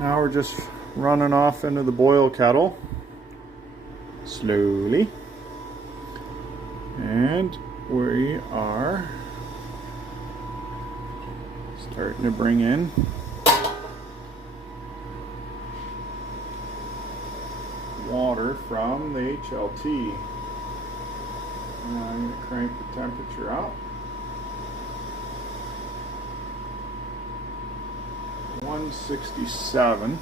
Now we're just running off into the boil kettle slowly, and we are starting to bring in water from the HLT. Now I'm going to crank the temperature up. 167.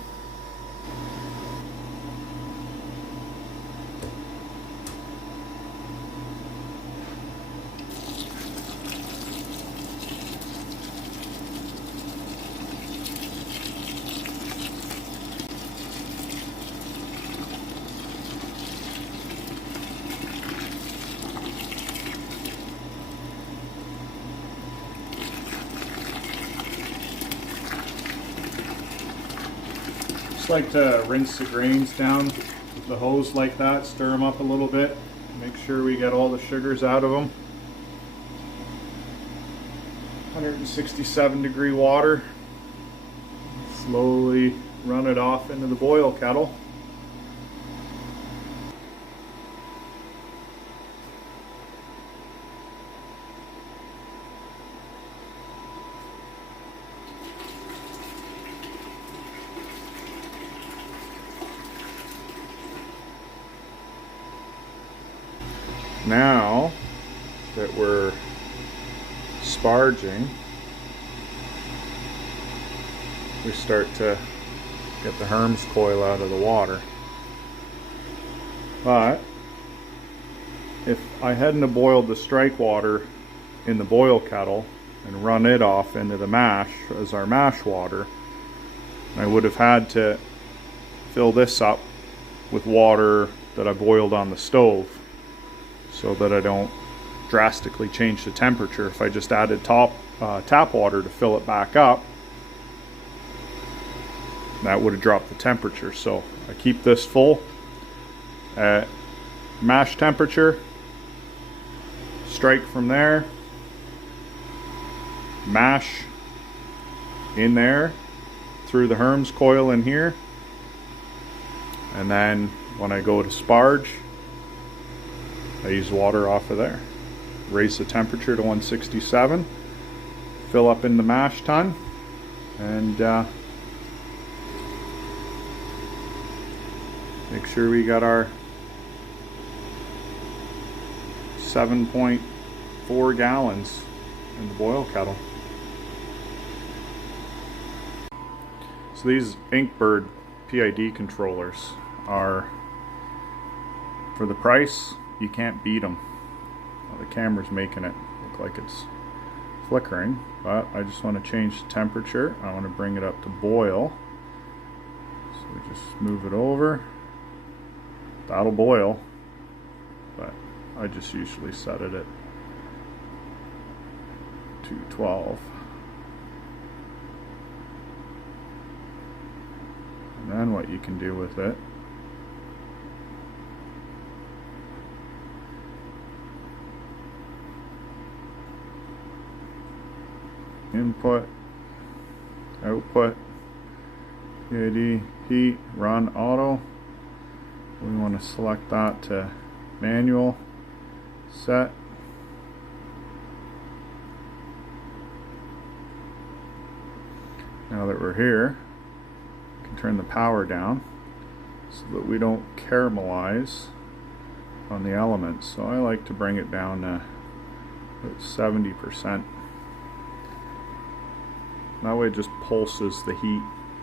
Just like to rinse the grains down with the hose like that, stir them up a little bit, make sure we get all the sugars out of them. 167 degree water. Slowly run it off into the boil kettle. Now that we're sparging, we start to get the Herms coil out of the water. But if I hadn't have boiled the strike water in the boil kettle and run it off into the mash as our mash water, I would have had to fill this up with water that I boiled on the stove, so that I don't drastically change the temperature. If I just added tap water to fill it back up, that would have dropped the temperature. So I keep this full at mash temperature, strike from there, mash in there through the Herms coil in here, and then when I go to sparge, I use water off of there. Raise the temperature to 167, fill up in the mash tun, and make sure we got our 7.4 gallons in the boil kettle. So these Inkbird PID controllers are, for the price, you can't beat them. Well, the camera's making it look like it's flickering, but I just want to change the temperature. I want to bring it up to boil. So we just move it over. That'll boil, but I just usually set it at 212. And then what you can do with it, input, output, PID, heat, run auto. We want to select that to manual, set. Now that we're here, we can turn the power down so that we don't caramelize on the elements. So I like to bring it down to about 70%. That way it just pulses the heat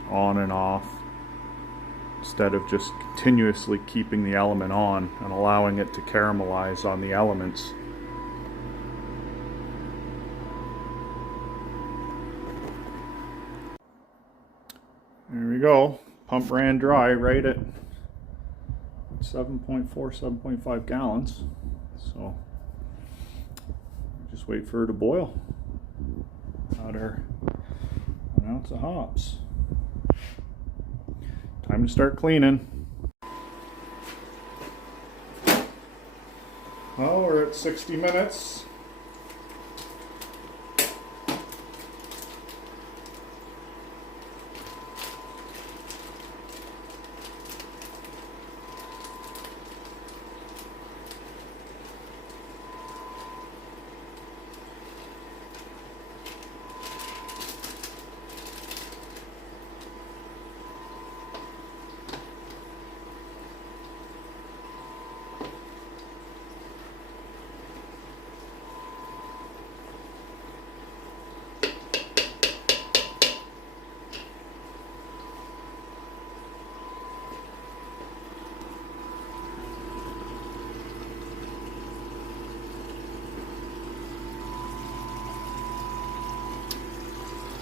on and off, instead of just continuously keeping the element on and allowing it to caramelize on the elements. There we go. Pump ran dry right at 7.4, 7.5 gallons. So just wait for her to boil. Add our 1 ounce of hops. Time to start cleaning. Well, we're at 60 minutes.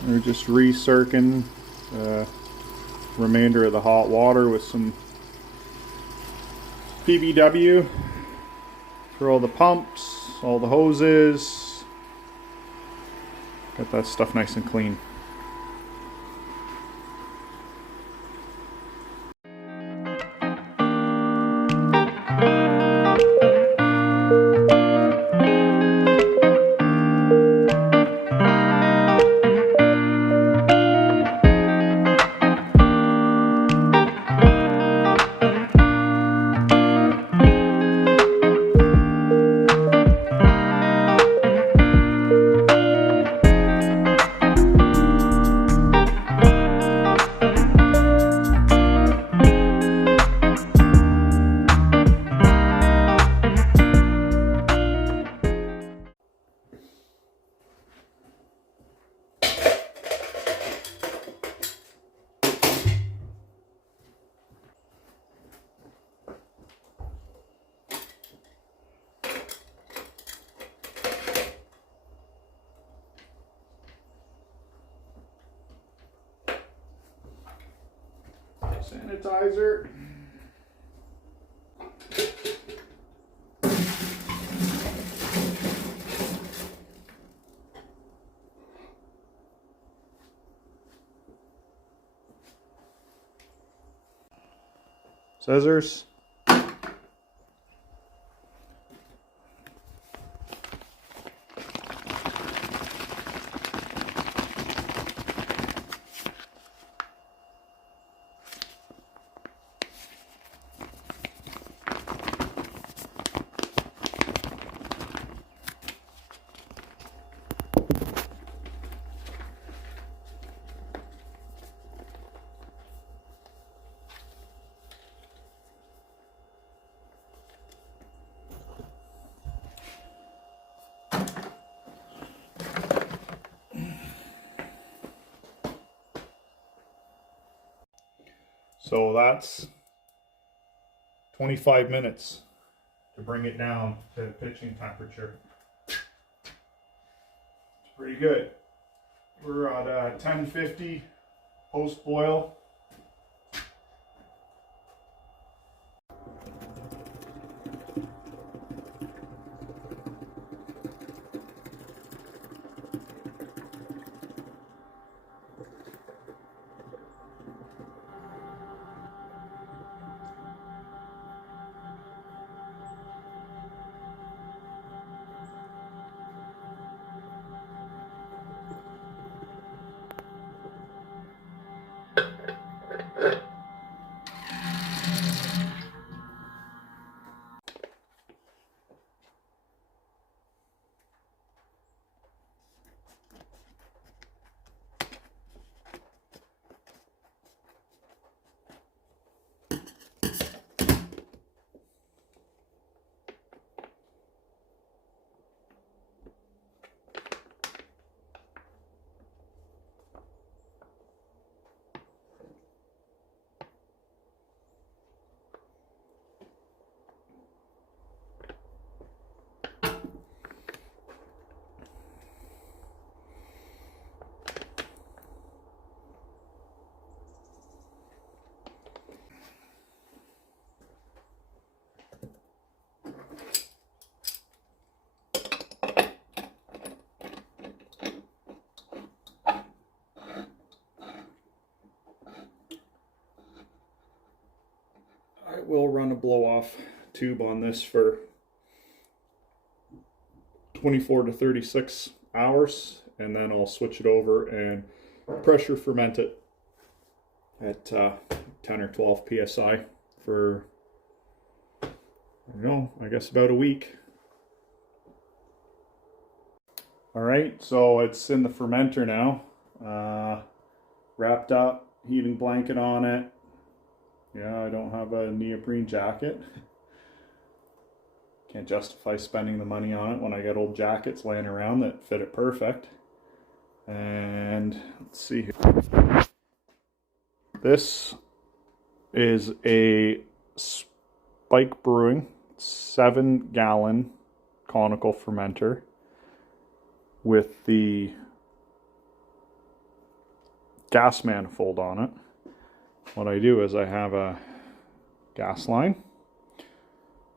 We're just recircling the remainder of the hot water with some PBW for all the pumps, all the hoses. Get that stuff nice and clean. Sanitizer. Scissors. So that's 25 minutes to bring it down to pitching temperature. It's pretty good. We're at 1050 post boil. I will run a blow-off tube on this for 24 to 36 hours, and then I'll switch it over and pressure ferment it at 10 or 12 psi for, I don't know, I guess about a week. Alright, so it's in the fermenter now, wrapped up, heating blanket on it. Yeah, I don't have a neoprene jacket. Can't justify spending the money on it when I got old jackets laying around that fit it perfect. And let's see here. This is a Spike Brewing 7-gallon conical fermenter with the gas manifold on it. What I do is I have a gas line,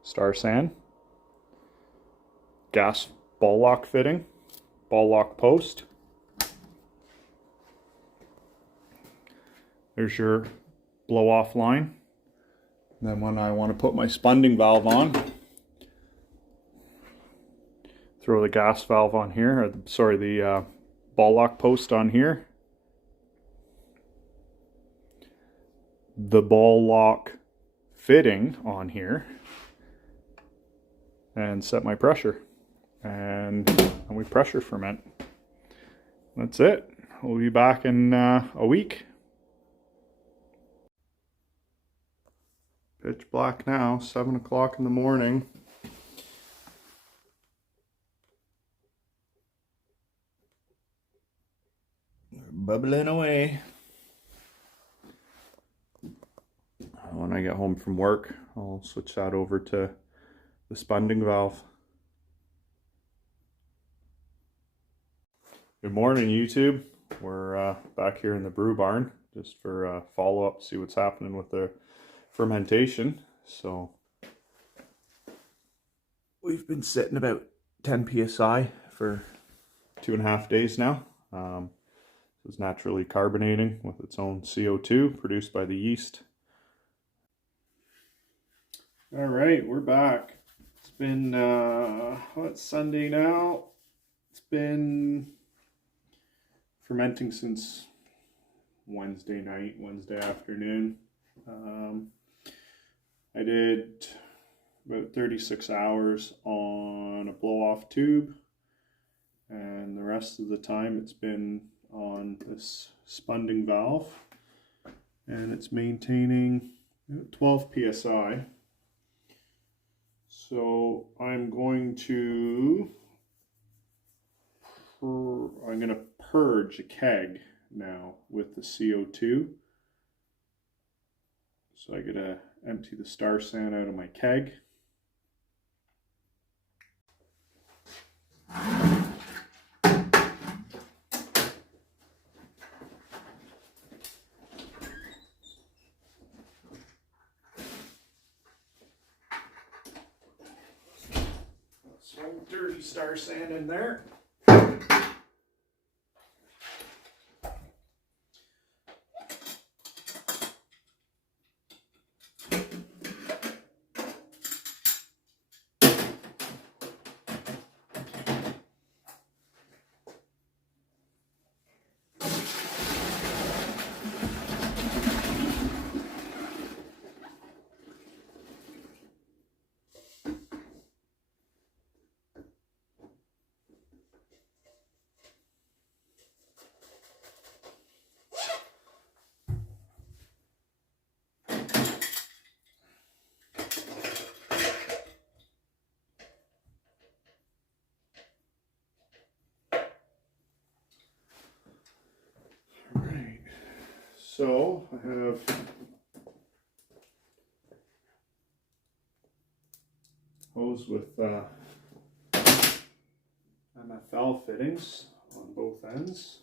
star sand, gas ball lock fitting, ball lock post. There's your blow off line. And then when I want to put my spunding valve on, throw the gas valve on here, or sorry, the ball lock post on here, the ball lock fitting on here, and set my pressure. And we pressure ferment. That's it. We'll be back in a week. Pitch black now, 7 o'clock in the morning. Bubbling away. When I get home from work, I'll switch that over to the spunding valve. Good morning, YouTube. We're back here in the brew barn just for follow-up, see what's happening with the fermentation. So we've been sitting about 10 psi for 2.5 days now. It's naturally carbonating with its own CO2 produced by the yeast. All right, we're back. It's been it's Sunday now. It's been fermenting since Wednesday night, Wednesday afternoon. I did about 36 hours on a blow-off tube, and the rest of the time it's been on this spunding valve, and it's maintaining 12 psi. So I'm going to purge a keg now with the CO2. So I gotta empty the star sand out of my keg. Some dirty star sand in there. So I have hose with MFL fittings on both ends.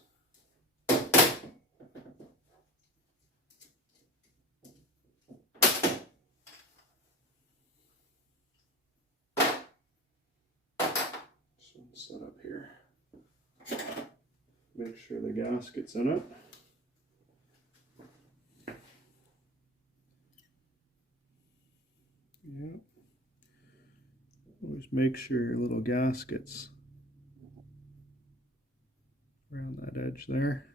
So set up here. Make sure the gasket's in it. Yeah. Always make sure your little gaskets around that edge there.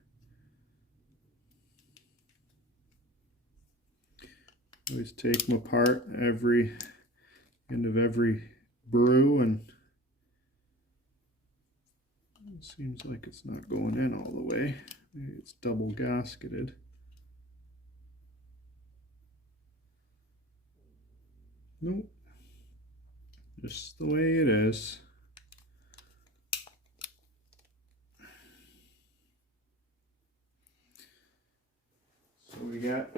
Always take them apart every end of every brew, and it seems like it's not going in all the way. Maybe it's double gasketed. Nope, just the way it is. So we got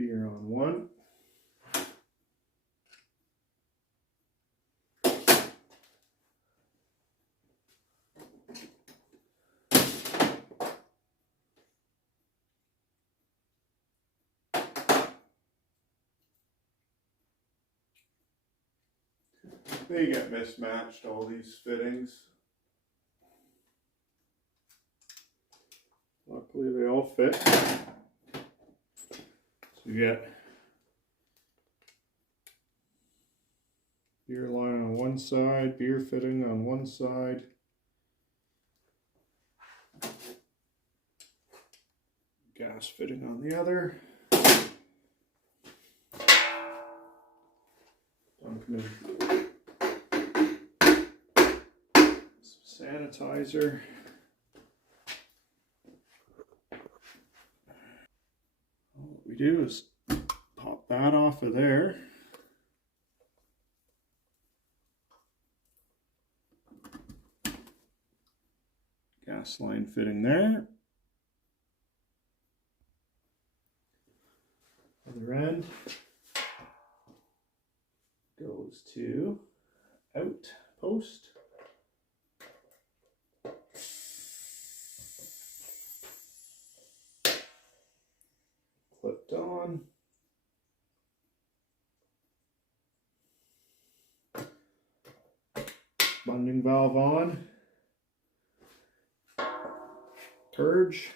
beer on one. They get mismatched, all these fittings. Luckily they all fit. So you get beer line on one side, beer fitting on one side. Gas fitting on the other. Dumping in some sanitizer. What we do is pop that off of there. Gas line fitting there. Other end goes to outpost. Clipped on. Spunding valve on. Purge.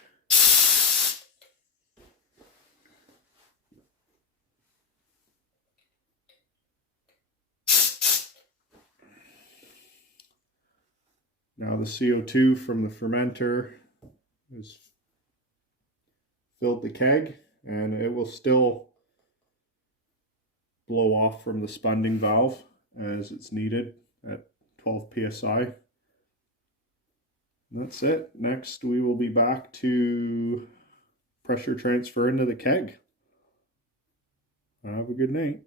Now the CO2 from the fermenter has filled the keg, and it will still blow off from the spunding valve as it's needed at 12 psi. And that's it. Next we will be back to pressure transfer into the keg. Have a good night.